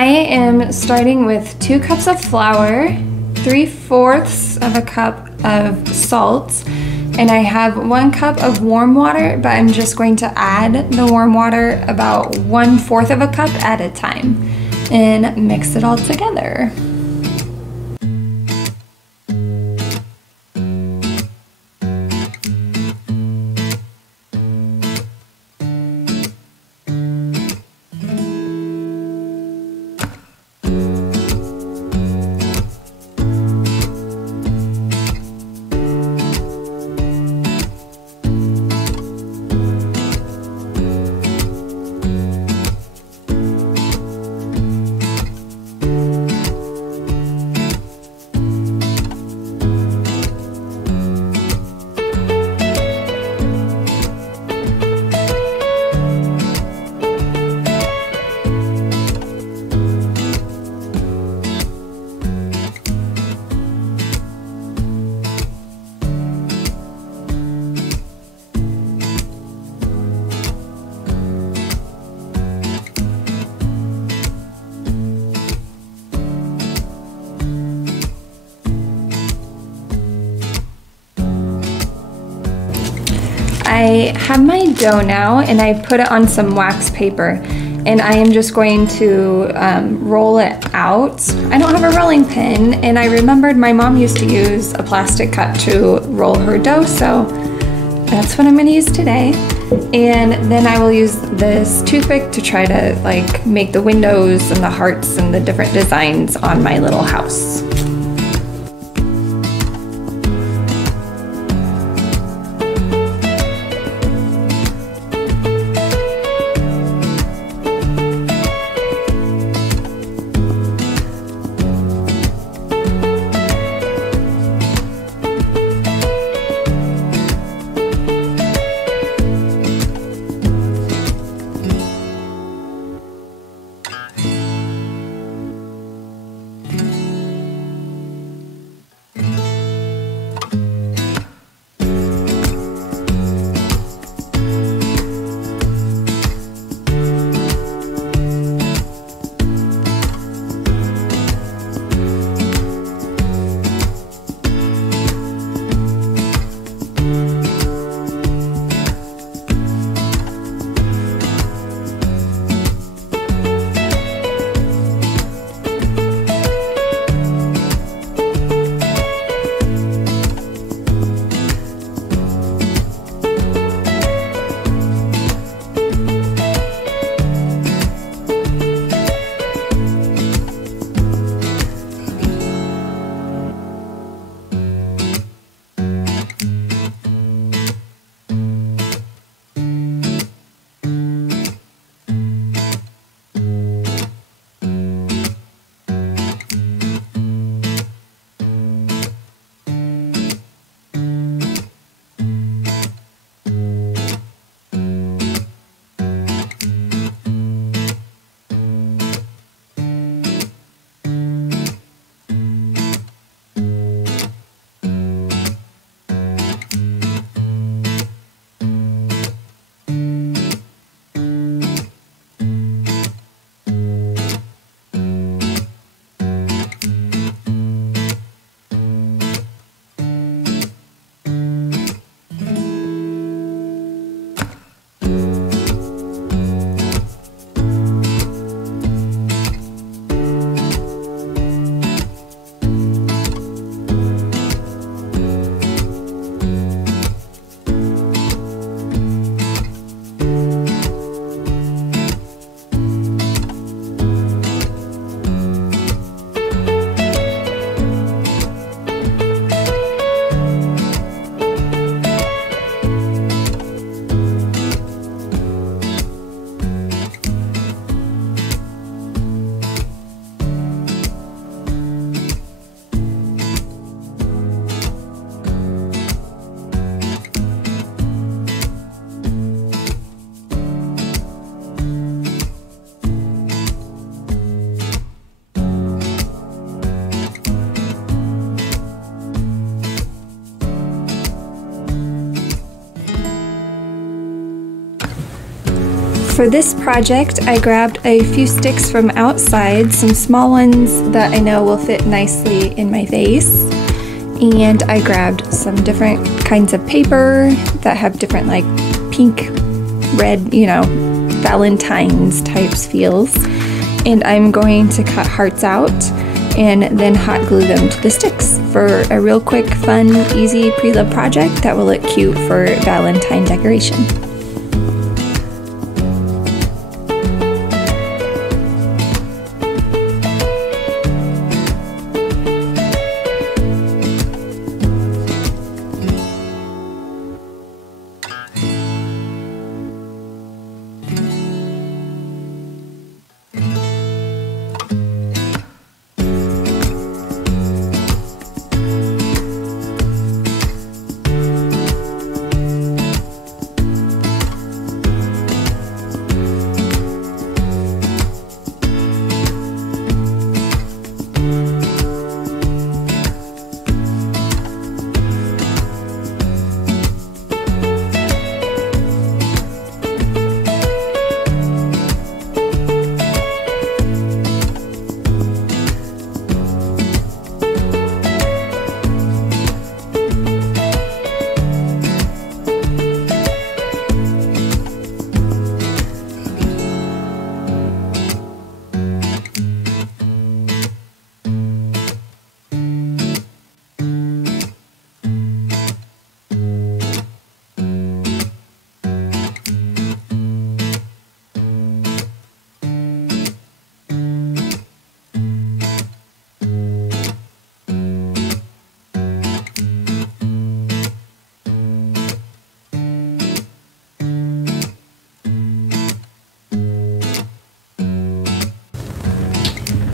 I am starting with 2 cups of flour, 3/4 of a cup of salt, and I have 1 cup of warm water, but I'm just going to add the warm water about 1/4 of a cup at a time and mix it all together. I have my dough now and I put it on some wax paper and I am just going to roll it out. I don't have a rolling pin and I remembered my mom used to use a plastic cup to roll her dough, so that's what I'm going to use today. And then I will use this toothpick to try to like make the windows and the hearts and the different designs on my little house. For this project, I grabbed a few sticks from outside, some small ones that I know will fit nicely in my vase. And I grabbed some different kinds of paper that have different like pink, red, you know, Valentines types feels. And I'm going to cut hearts out and then hot glue them to the sticks for a real quick, fun, easy pre-loved project that will look cute for Valentine decoration.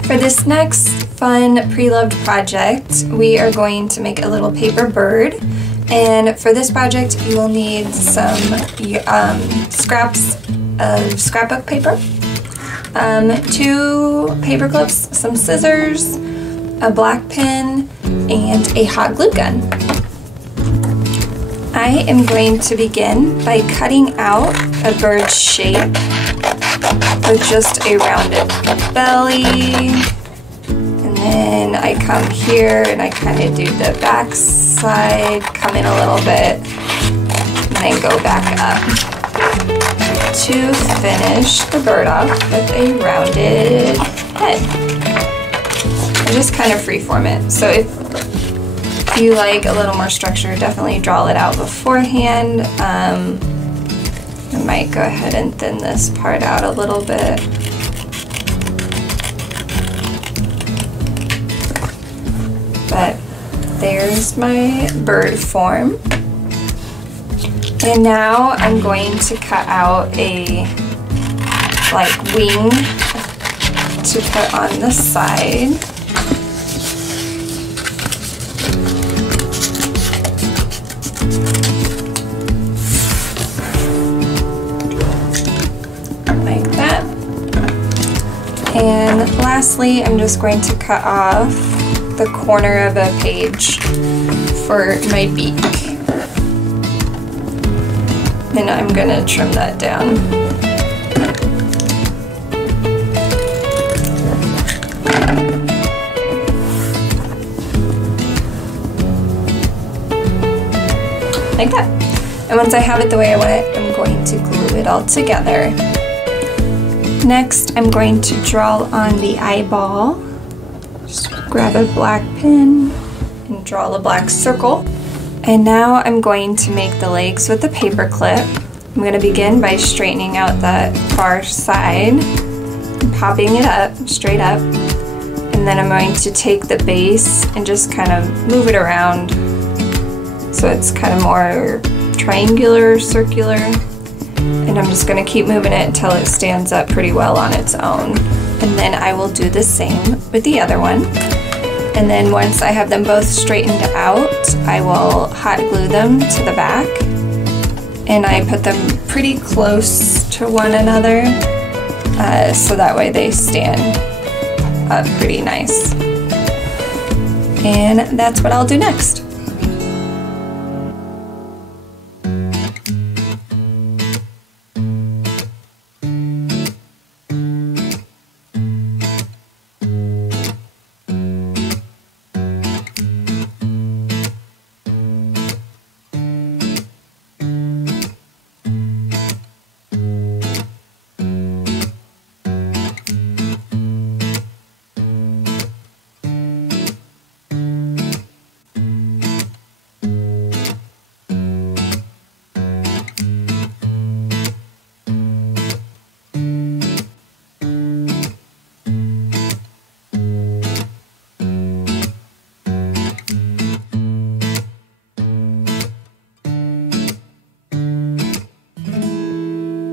For this next fun pre-loved project, we are going to make a little paper bird. And for this project, you will need some scraps of scrapbook paper, 2 paper clips, some scissors, a black pen, and a hot glue gun. I am going to begin by cutting out a bird's shape with just a rounded belly, and then I come here and I kind of do the back side, come in a little bit, and then go back up to finish the bird off with a rounded head. And just kind of freeform it. So if you like a little more structure, definitely draw it out beforehand. I might go ahead and thin this part out a little bit. But there's my bird form. And now I'm going to cut out a like wing to put on the side. And lastly, I'm just going to cut off the corner of a page for my beak. And I'm going to trim that down. Like that. And once I have it the way I want it, I'm going to glue it all together. Next, I'm going to draw on the eyeball. Just grab a black pen and draw a black circle. And now I'm going to make the legs with the paper clip. I'm going to begin by straightening out that far side, and popping it up, straight up. And then I'm going to take the base and just kind of move it around so it's kind of more triangular, circular. And I'm just going to keep moving it until it stands up pretty well on its own. And then I will do the same with the other one. And then once I have them both straightened out, I will hot glue them to the back. And I put them pretty close to one another so that way they stand up pretty nice. And that's what I'll do next.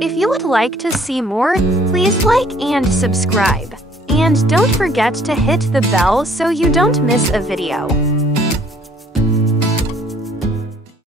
If you would like to see more, please like and subscribe. And don't forget to hit the bell so you don't miss a video.